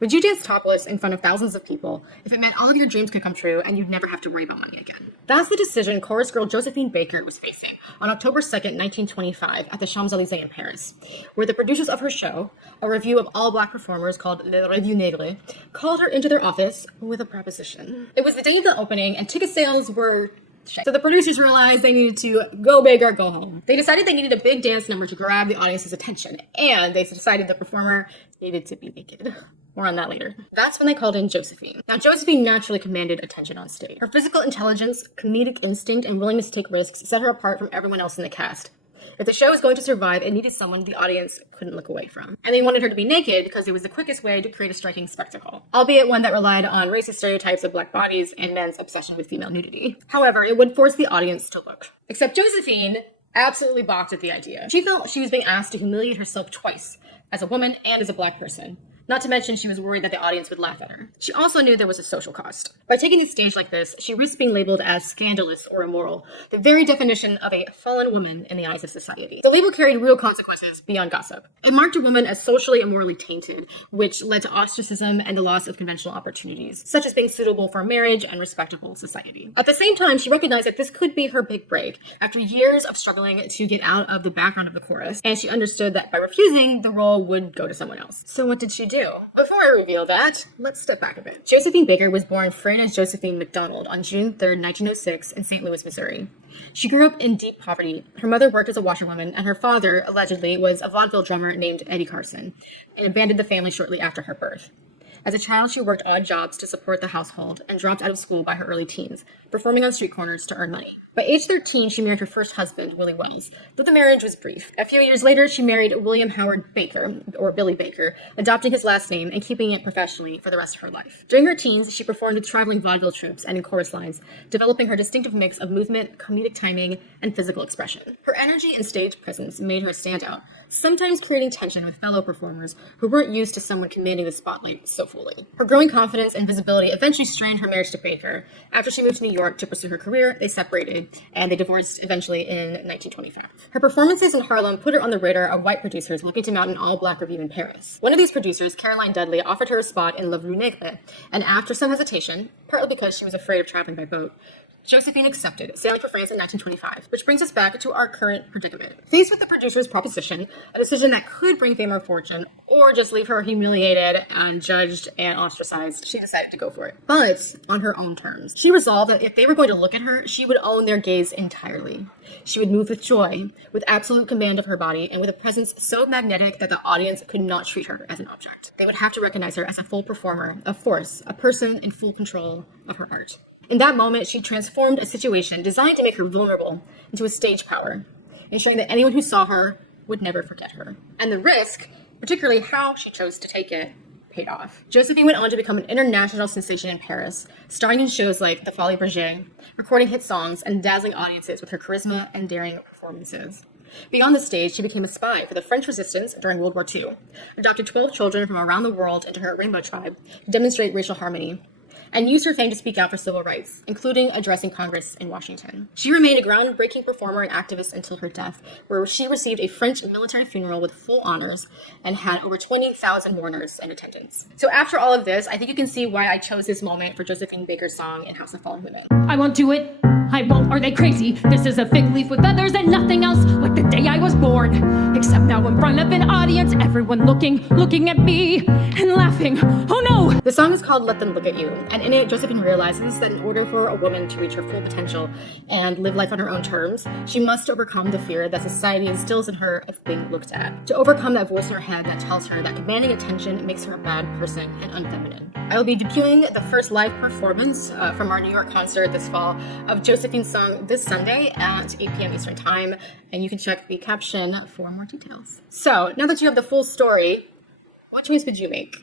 Would you dance topless in front of thousands of people if it meant all of your dreams could come true and you'd never have to worry about money again? That's the decision chorus girl Josephine Baker was facing on October 2nd, 1925 at the Champs-Élysées in Paris, where the producers of her show, a review of all black performers called Le Revue Negre, called her into their office with a proposition. It was the day of the opening and ticket sales were shit. So the producers realized they needed to go big or go home. They decided they needed a big dance number to grab the audience's attention, and they decided the performer needed to be naked. More on that later. That's when they called in Josephine. Now, Josephine naturally commanded attention on stage. Her physical intelligence, comedic instinct, and willingness to take risks set her apart from everyone else in the cast. If the show was going to survive, it needed someone the audience couldn't look away from. And they wanted her to be naked because it was the quickest way to create a striking spectacle, albeit one that relied on racist stereotypes of black bodies and men's obsession with female nudity. However, it would force the audience to look. Except Josephine absolutely balked at the idea. She felt she was being asked to humiliate herself twice, as a woman and as a black person. Not to mention, she was worried that the audience would laugh at her. She also knew there was a social cost. By taking the stage like this, she risked being labeled as scandalous or immoral, the very definition of a fallen woman in the eyes of society. The label carried real consequences beyond gossip. It marked a woman as socially and morally tainted, which led to ostracism and the loss of conventional opportunities, such as being suitable for marriage and respectable society. At the same time, she recognized that this could be her big break, after years of struggling to get out of the background of the chorus, and she understood that by refusing, the role would go to someone else. So what did she do? Before I reveal that, let's step back a bit. Josephine Baker was born Fred Josephine McDonald on June 3rd, 1906 in St. Louis, Missouri. She grew up in deep poverty. Her mother worked as a washerwoman, and her father, allegedly, was a vaudeville drummer named Eddie Carson, and abandoned the family shortly after her birth. As a child, she worked odd jobs to support the household and dropped out of school by her early teens, performing on street corners to earn money. By age 13, she married her first husband, Willie Wells, though the marriage was brief. A few years later, she married William Howard Baker, or Billy Baker, adopting his last name and keeping it professionally for the rest of her life. During her teens, she performed with traveling vaudeville troupes and in chorus lines, developing her distinctive mix of movement, comedic timing, and physical expression. Her energy and stage presence made her stand out, sometimes creating tension with fellow performers who weren't used to someone commanding the spotlight so fully. Her growing confidence and visibility eventually strained her marriage to Baker. After she moved to New York to pursue her career, they separated, and they divorced eventually in 1925. Her performances in Harlem put her on the radar of white producers looking to mount an all-black revue in Paris. One of these producers, Caroline Dudley, offered her a spot in Le Revue Negre, and after some hesitation, partly because she was afraid of traveling by boat, Josephine accepted, sailing for France in 1925, which brings us back to our current predicament. Faced with the producer's proposition, a decision that could bring fame or fortune, or just leave her humiliated and judged and ostracized, she decided to go for it. But on her own terms. She resolved that if they were going to look at her, she would own their gaze entirely. She would move with joy, with absolute command of her body, and with a presence so magnetic that the audience could not treat her as an object. They would have to recognize her as a full performer, a force, a person in full control of her art. In that moment, she transformed a situation designed to make her vulnerable into a stage power, ensuring that anyone who saw her would never forget her. And the risk, particularly how she chose to take it, paid off. Josephine went on to become an international sensation in Paris, starring in shows like The Folies Bergère, recording hit songs and dazzling audiences with her charisma and daring performances. Beyond the stage, she became a spy for the French resistance during World War II, adopted 12 children from around the world into her rainbow tribe to demonstrate racial harmony, and used her fame to speak out for civil rights, including addressing Congress in Washington. She remained a groundbreaking performer and activist until her death, where she received a French military funeral with full honors and had over 20,000 mourners in attendance. So after all of this, I think you can see why I chose this moment for Josephine Baker's song in House of Fallen Women. I won't do it. I won't. Are they crazy? This is a fig leaf with feathers and nothing else, like the day I was born. Except now in front of an audience, everyone looking at me and laughing. Oh no! The song is called Let Them Look at You, and in it, Josephine realizes that in order for a woman to reach her full potential and live life on her own terms, she must overcome the fear that society instills in her of being looked at. To overcome that voice in her head that tells her that commanding attention makes her a bad person and unfeminine. I will be debuting the first live performance from our New York concert this fall of Josephine's song this Sunday at 8 p.m. Eastern Time, and you can check the caption for more details. So, now that you have the full story, what choice would you make?